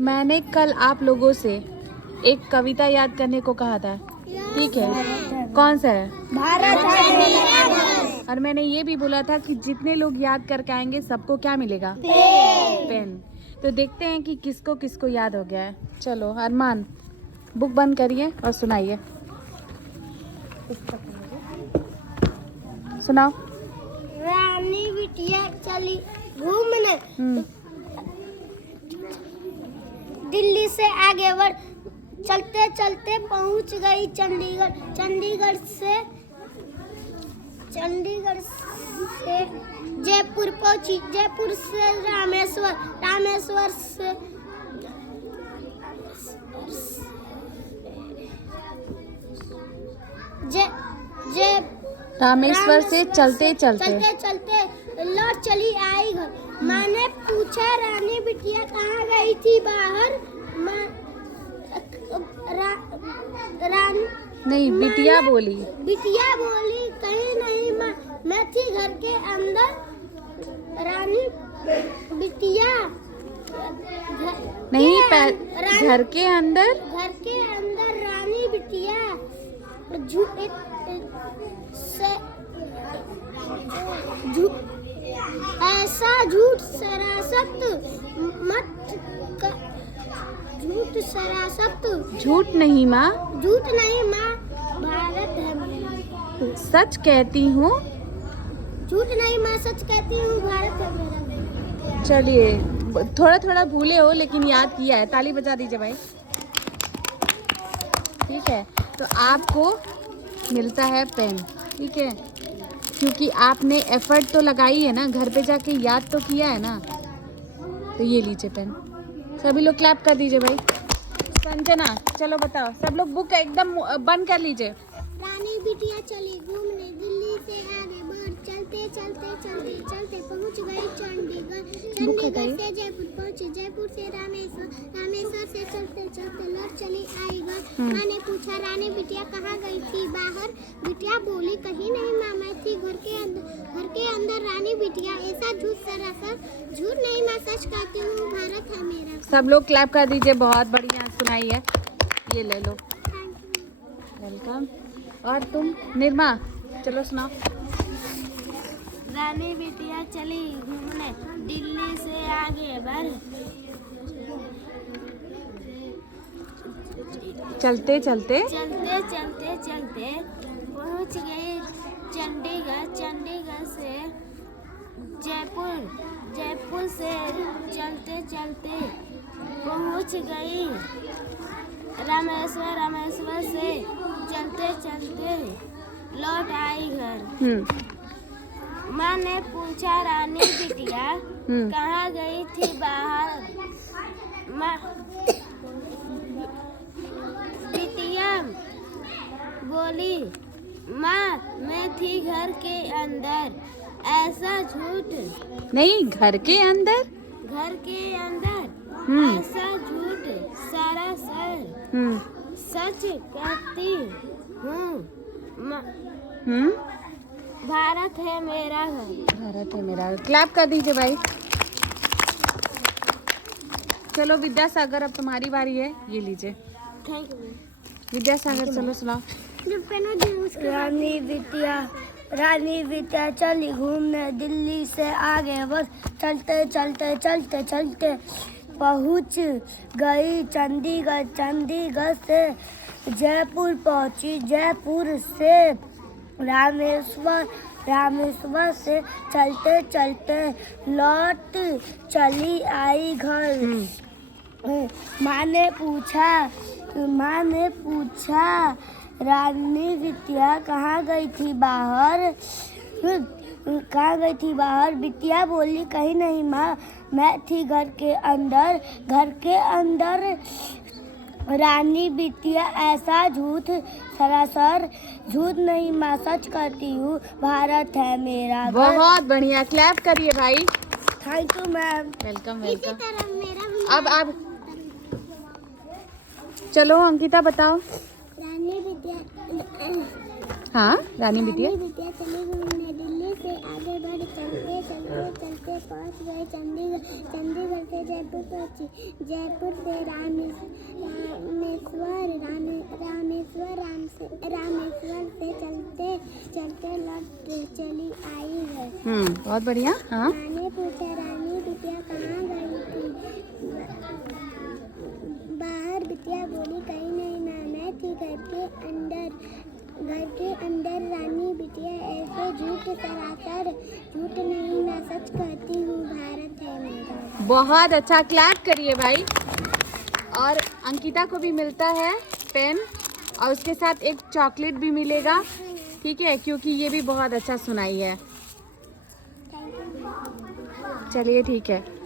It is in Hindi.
मैंने कल आप लोगों से एक कविता याद करने को कहा था, ठीक है? कौन सा है? भारत है मेरा घर। और मैंने ये भी बोला था कि जितने लोग याद करके आएंगे सबको क्या मिलेगा? पेन। तो देखते हैं कि किसको किसको याद हो गया है। चलो अरमान, बुक बंद करिए और सुनाइए। सुनाओ। रानी बिटिया चली घूमने, दिल्ली से आगे बढ़, चलते चलते पहुंच गई चंडीगढ़। चंडीगढ़ से जयपुर पहुंची, जयपुर से रामेश्वर, रामेश्वर से रामेश्वर से चलते चलते लौट चली आई घर। माँ ने पूछा रानी बिटिया कहाँ गई थी बाहर। नहीं, बिटिया बोली कहीं नहीं माँ, मैं थी घर के अंदर। रानी बिटिया नहीं, घर के अंदर रानी बिटिया ऐसा झूठ सरासत झूठ नहीं माँ, भारत है मेरा। सच कहती हूँ। झूठ नहीं माँ, सच कहती हूँ, भारत है मेरा। चलिए, थोड़ा थोड़ा भूले हो लेकिन याद किया है। ताली बजा दीजिए भाई। ठीक है, तो आपको मिलता है पेन, ठीक है? क्योंकि आपने एफर्ट तो लगाई है ना, घर पे जाके याद तो किया है ना। तो ये लीजिए पेन। सभी लोग क्लैप कर दीजिए भाई। संजना, चलो बताओ। सब लोग बुक एकदम बंद कर लीजिए। रानी बिटिया चली घूमने, दिल्ली से आगे बढ़, चलते पहुंच गई चंडीगढ़। चंडीगढ़ से जयपुर पहुंची, जयपुर से रामेश्वर, रामेश्वर से चलते लौट चली आई घर। माँ ने पूछा रानी बिटिया कहाँ गई थी बाहर। बिटिया बोली कहीं नहीं माँ, मैं थी घर के अंदर। रानी बिटिया ऐसा झूठ सरासर झूठ नहीं माँ, सच कहती हूँ, भारत है मेरा। सब लोग क्लैप कर दीजिए। बहुत बढ़िया सुनाई है। ये ले लो। वेलकम। और तुम निर्मा, चलो सुनाओ। रानी बिटिया चली घूमने, दिल्ली से आगे बढ़, चलते पहुंच गई चंडीगढ़ से जयपुर से चलते पहुंच गई रामेश्वर से चलते लौट आई घर। माँ ने पूछा रानी बिटिया कहाँ गई थी बाहर। बिटिया बोली माँ, मैं थी घर के अंदर। ऐसा झूठ नहीं, घर के अंदर ऐसा झूठ सरासर सच कहती हूँ, भारत है मेरा घर। क्लैप कर दीजिए भाई। चलो विद्यासागर, अब तुम्हारी बारी है। ये लीजिए। थैंक यू विद्यासागर, चलो सुनाओ। रानी बिटिया चली घूमने, दिल्ली से आगे बढ़, चलते पहुंच गई चंडीगढ़ से जयपुर पहुंची, जयपुर से रामेश्वर से चलते लौट चली आई घर। माँ ने पूछा रानी बिटिया कहाँ गई थी बाहर। बिटिया बोली कहीं नहीं माँ, मैं थी घर के अंदर। रानी बिटिया ऐसा झूठ सरासर झूठ नहीं माँ, सच कहती हूँ, भारत है मेरा घर। बहुत बढ़िया, क्लैप करिए भाई। Thank you ma'am. वेलकम। इसी तरह मेरा अब चलो अंकिता बताओ। रानी बिटिया हाँ रानी बिटिया। रानी बिटिया चली घूमने दिल्ली से आगे बढ़ चलते चलते चलते पहुंच गए चंडीगढ़। चंडीगढ़ से जयपुर पहुंची। जयपुर से रामेश्वर से चलते चलते लौट चली आई है। बहुत बढ़िया। हाँ माँ ने पूछा रानी बिटिया कहाँ गई थी? बाहर बिटिया बोली कहीं नहीं माँ, मैं थी घर के अंदर। रानी बिटिया ऐसे झूठ सरासर झूठ नहीं, मैं सच कहती हूँ, भारत है मेरा। बहुत अच्छा, क्लैप करिए भाई। और अंकिता को भी मिलता है पेन और उसके साथ एक चॉकलेट भी मिलेगा, ठीक है, क्योंकि ये भी बहुत अच्छा सुनाई है। चलिए ठीक है।